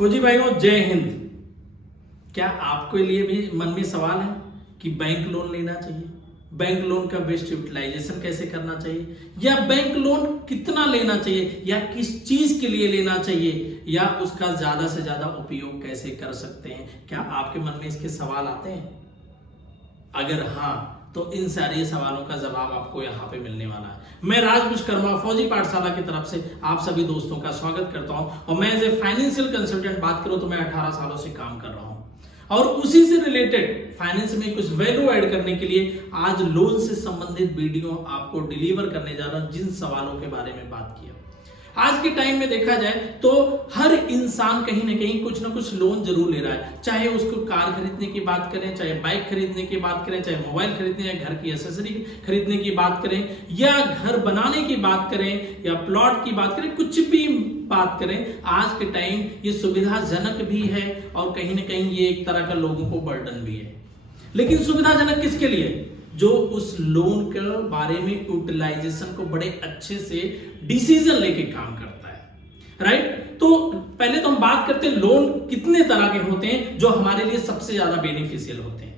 फौजी भाइयों जय हिंद। क्या आपके लिए भी मन में सवाल है कि बैंक लोन लेना चाहिए, बैंक लोन का बेस्ट यूटिलाइजेशन कैसे करना चाहिए, या बैंक लोन कितना लेना चाहिए, या किस चीज के लिए लेना चाहिए, या उसका ज्यादा से ज्यादा उपयोग कैसे कर सकते हैं? क्या आपके मन में इसके सवाल आते हैं? अगर हाँ तो इन सारे सवालों का जवाब आपको यहाँ पे मिलने वाला है। मैं राज विश्वकर्मा फौजी पाठशाला की तरफ से आप सभी दोस्तों का स्वागत करता हूँ। और मैं एज ए फाइनेंशियल कंसल्टेंट बात करूँ तो मैं 18 सालों से काम कर रहा हूँ और उसी से रिलेटेड फाइनेंस में कुछ वैल्यू ऐड करने के लिए आज लोन से संबंधित वीडियो आपको डिलीवर करने जा रहा हूँ, जिन सवालों के बारे में बात किया। आज के टाइम में देखा जाए तो हर इंसान कहीं ना कहीं कुछ ना कुछ लोन जरूर ले रहा है, चाहे उसको कार खरीदने की बात करें, चाहे बाइक खरीदने की बात करें, चाहे मोबाइल खरीदने या घर की एसेसरी खरीदने की बात करें, या घर बनाने की बात करें, या प्लॉट की बात करें, कुछ भी बात करें। आज के टाइम ये सुविधाजनक भी है और कहीं ना कहीं ये एक तरह का लोगों को बर्डन भी है। लेकिन सुविधाजनक किसके लिए? जो उस लोन के बारे में यूटिलाइजेशन को बड़े अच्छे से डिसीजन लेके काम करता है, राइट? तो पहले तो हम बात करते हैं लोन कितने तरह के होते हैं जो हमारे लिए सबसे ज्यादा बेनिफिशियल होते हैं।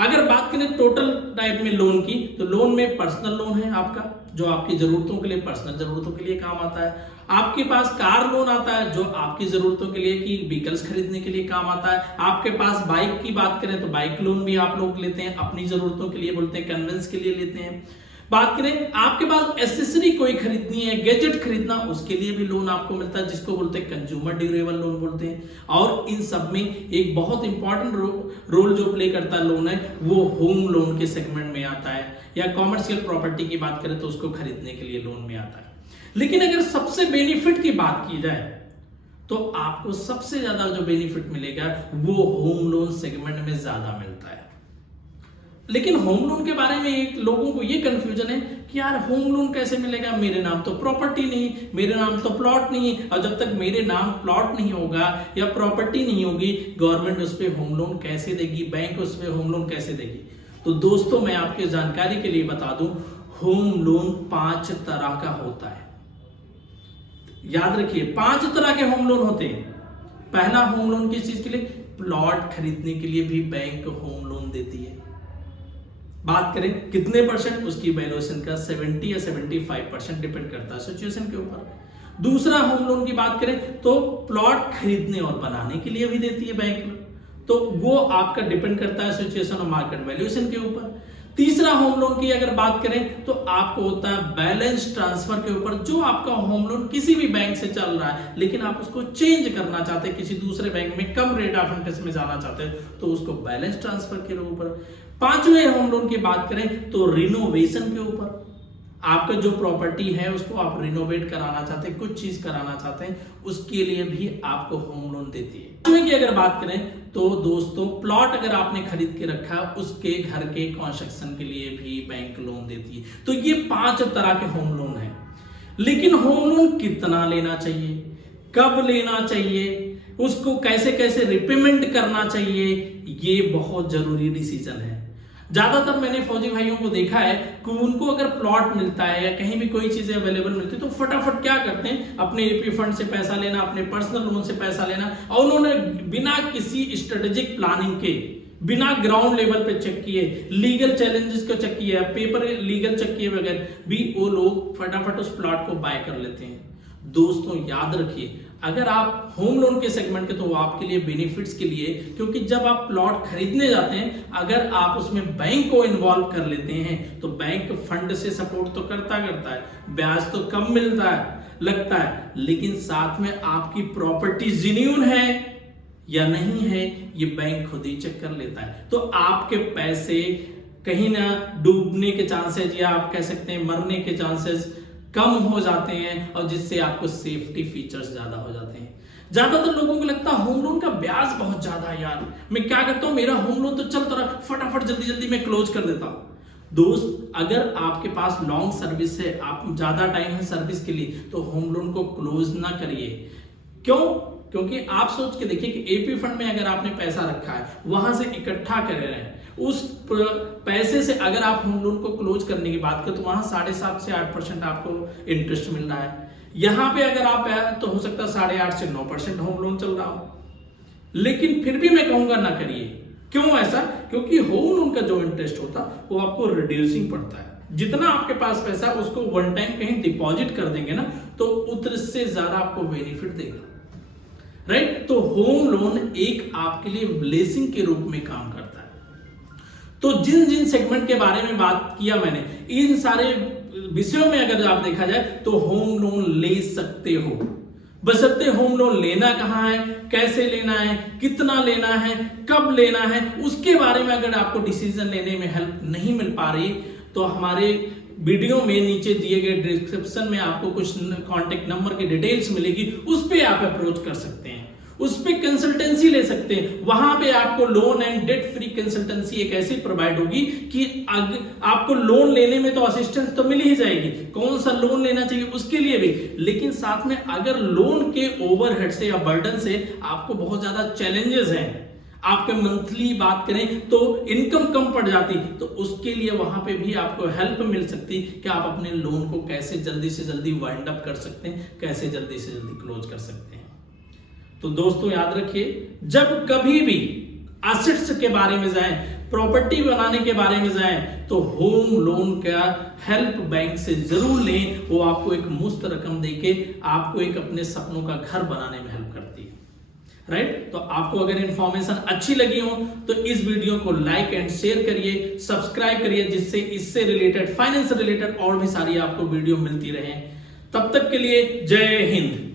अगर बात करें टोटल टाइप में लोन की, तो लोन में पर्सनल लोन है आपका, जो आपकी जरूरतों के लिए, पर्सनल जरूरतों के लिए काम आता है। आपके पास कार लोन आता है जो आपकी जरूरतों के लिए कि व्हीकल्स खरीदने के लिए काम आता है। आपके पास बाइक की बात करें तो बाइक लोन भी आप लोग लेते हैं, अपनी जरूरतों के लिए, बोलते हैं कन्वेंस के लिए लेते हैं। बात करें आपके पास एसेसरी कोई खरीदनी है, गैजेट खरीदना, उसके लिए भी लोन आपको मिलता है, जिसको बोलते हैं कंज्यूमर ड्यूरेबल लोन बोलते हैं। और इन सब में एक बहुत इंपॉर्टेंट रोल जो प्ले करता है लोन है, वो होम लोन के सेगमेंट में आता है, या कॉमर्शियल प्रॉपर्टी की बात करें तो उसको खरीदने के लिए लोन में आता है। लेकिन अगर सबसे बेनिफिट की बात की जाए तो आपको सबसे ज्यादा जो बेनिफिट मिलेगा वो होम लोन सेगमेंट में ज्यादा मिलता है। लेकिन होम लोन के बारे में एक लोगों को ये कंफ्यूजन है कि यार होम लोन कैसे मिलेगा, मेरे नाम तो प्रॉपर्टी नहीं, मेरे नाम तो प्लॉट नहीं, और जब तक मेरे नाम प्लॉट नहीं होगा या प्रॉपर्टी नहीं होगी, गवर्नमेंट उस पर होम लोन कैसे देगी, बैंक उस पर होम लोन कैसे देगी? तो दोस्तों मैं आपकी जानकारी के लिए बता दूं, होम लोन 5 तरह का होता है। याद रखिए 5 तरह के होम लोन होते हैं। पहला होम लोन किस चीज के लिए? प्लॉट खरीदने के लिए भी बैंक होम लोन देती है। बात करें कितने परसेंट? उसकी वैल्यूएशन का 70 या 75% डिपेंड करता है सिचुएशन के ऊपर। दूसरा होम लोन की बात करें तो प्लॉट खरीदने और बनाने के लिए भी देती है बैंक, तो वो आपका डिपेंड करता है सिचुएशन और मार्केट वैल्यूएशन के ऊपर। तीसरा होम लोन की अगर बात करें तो आपको होता है बैलेंस ट्रांसफर के ऊपर, जो आपका होम लोन किसी भी बैंक से चल रहा है लेकिन आप उसको चेंज करना चाहते हैं, किसी दूसरे बैंक में कम रेट ऑफ इंटरेस्ट में जाना चाहते हैं, तो उसको बैलेंस ट्रांसफर के ऊपर। पांचवें होम लोन की बात करें तो रिनोवेशन के ऊपर, आपका जो प्रॉपर्टी है उसको आप रिनोवेट कराना चाहते हैं, कुछ चीज कराना चाहते हैं, उसके लिए भी आपको होम लोन देती है। की अगर बात करें तो दोस्तों प्लॉट अगर आपने खरीद के रखा, उसके घर के कंस्ट्रक्शन के लिए भी बैंक लोन देती है। तो ये 5 तरह के होम लोन है। लेकिन होम लोन कितना लेना चाहिए, कब लेना चाहिए, उसको कैसे कैसे रिपेमेंट करना चाहिए, ये बहुत जरूरी डिसीजन है। ज्यादातर मैंने फौजी भाइयों को देखा है कि उनको अगर प्लॉट मिलता है या कहीं भी कोई चीजें अवेलेबल मिलती है तो फटाफट क्या करते हैं, अपने एपी फंड से पैसा लेना, अपने पर्सनल लोन से पैसा लेना, और उन्होंने बिना किसी स्ट्रेटेजिक प्लानिंग के, बिना ग्राउंड लेवल पे चेक किए, लीगल चैलेंजेस को चेक किए, पेपर लीगल चेक किए बगैर भी वो लोग फटाफट उस प्लॉट को बाय कर लेते हैं। दोस्तों याद रखिए, अगर आप होम लोन के सेगमेंट के तो वो आपके लिए बेनिफिट्स के लिए, क्योंकि जब आप प्लॉट खरीदने जाते हैं अगर आप उसमें बैंक को इन्वॉल्व कर लेते हैं तो बैंक फंड से सपोर्ट तो करता है, ब्याज तो कम मिलता है, लगता है, लेकिन साथ में आपकी प्रॉपर्टी जेन्युइन है या नहीं है ये बैंक खुद ही चेक कर लेता है। तो आपके पैसे कहीं ना डूबने के चांसेस, या आप कह सकते हैं मरने के चांसेस कम हो जाते हैं, और जिससे आपको सेफ्टी फीचर्स ज्यादा हो जाते हैं। ज्यादातर लोगों को लगता है होम लोन का ब्याज बहुत ज्यादा है, यार मैं क्या करता हूं, मेरा होम लोन तो चलता रहा, फटाफट जल्दी जल्दी मैं क्लोज कर देता हूं। दोस्त अगर आपके पास लॉन्ग सर्विस है, आप ज्यादा टाइम है सर्विस के लिए, तो होम लोन को क्लोज ना करिए। क्यों? क्योंकि आप सोच के देखिए कि एपी फंड में अगर आपने पैसा रखा है, वहां से इकट्ठा कर रहे हैं, उस पैसे से अगर आप होम लोन को क्लोज करने की बात करें तो वहां 7.5 से 8% आपको इंटरेस्ट मिल रहा है, यहां पे अगर आप तो हो सकता है 8.5 से 9% होम लोन चल रहा हो, लेकिन फिर भी मैं कहूंगा ना करिए। क्यों ऐसा? क्योंकि होम लोन का जो इंटरेस्ट होता वो आपको रिड्यूसिंग पड़ता है। जितना आपके पास पैसा उसको वन टाइम कहीं डिपॉजिट कर देंगे ना तो उतना से ज्यादा आपको बेनिफिट देगा, राइट? तो होम लोन एक आपके लिए ब्लेसिंग के रूप में काम करता है। तो जिन जिन सेगमेंट के बारे में बात किया मैंने, इन सारे विषयों में अगर आप देखा जाए तो होम लोन ले सकते हो, बशर्ते होम लोन लेना कहाँ है, कैसे लेना है, कितना लेना है, कब लेना है, उसके बारे में अगर आपको डिसीजन लेने में हेल्प नहीं मिल पा रही तो हमारे वीडियो में नीचे दिए गए डिस्क्रिप्शन में आपको कुछ कॉन्टेक्ट नंबर की डिटेल्स मिलेगी, उस पे आप अप्रोच कर सकते हैं, उस पे कंसल्टेंसी ले सकते हैं। वहां पे आपको loan and debt free consultancy एक ऐसी प्रोवाइड होगी कि आपको लोन लेने में तो असिस्टेंस तो मिल ही जाएगी, कौन सा लोन लेना चाहिए उसके लिए भी, लेकिन साथ में अगर लोन के ओवरहेड से या बर्डन से आपको बहुत ज्यादा चैलेंजेस हैं, आपके मंथली बात करें तो इनकम कम पड़ जाती, तो उसके लिए वहां पे भी आपको हेल्प मिल सकती कि आप अपने लोन को कैसे जल्दी से जल्दी वाइंड अप कर सकते हैं, कैसे जल्दी से जल्दी क्लोज कर सकते हैं। तो दोस्तों याद रखिए, जब कभी भी एसेट्स के बारे में जाएं, प्रॉपर्टी बनाने के बारे में जाएं, तो होम लोन का हेल्प बैंक से जरूर लें। वो आपको एक मुफ्त रकम देके आपको एक अपने सपनों का घर बनाने में हेल्प करती है, राइट? तो आपको अगर इंफॉर्मेशन अच्छी लगी हो तो इस वीडियो को लाइक एंड शेयर करिए, सब्सक्राइब करिए, जिससे इससे रिलेटेड, फाइनेंस से रिलेटेड और भी सारी आपको वीडियो मिलती रहे। तब तक के लिए जय हिंद।